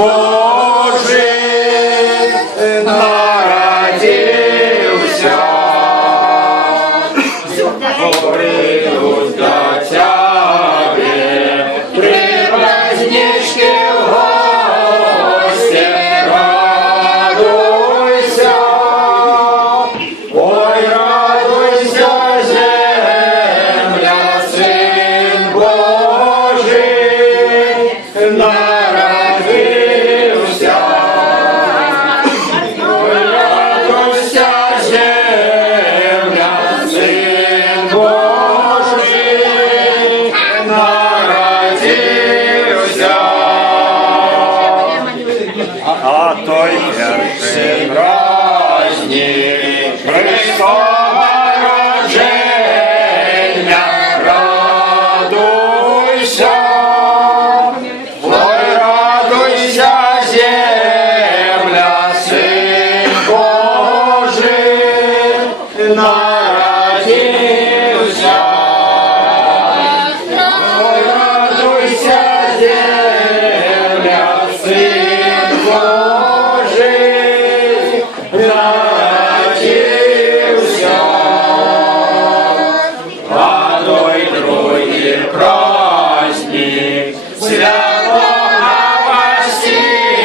Божий народився. Придут до Тебе при праздничке в гости, радуйся. Ой, радуйся, земля, Сын Божий народился. Ой, радуйся, земля, Сын Божий народился. А той перший праздник Христова рождения, радуйся. Ой, радуйся, земля, Сын Божий народился. Ой, радуйся, земля, Сын Божий народился. Радуй другий праздник Святого Василия,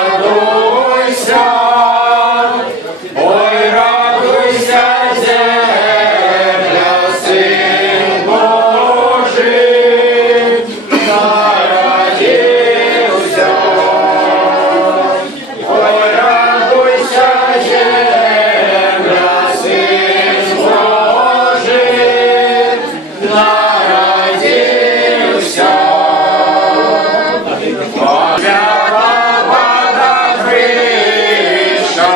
радуйся. Ой, радуйся, земля, Сын Божий народился. Ой, радуйся, земля, Сын Божий народился. Святого Крыша,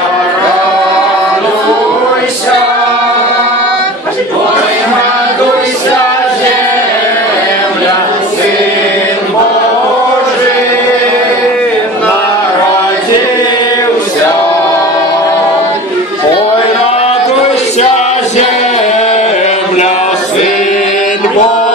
радуйся. Ой, радуйся, земля, Сын Божий народился. Ой, радуйся, земля, Сын Божий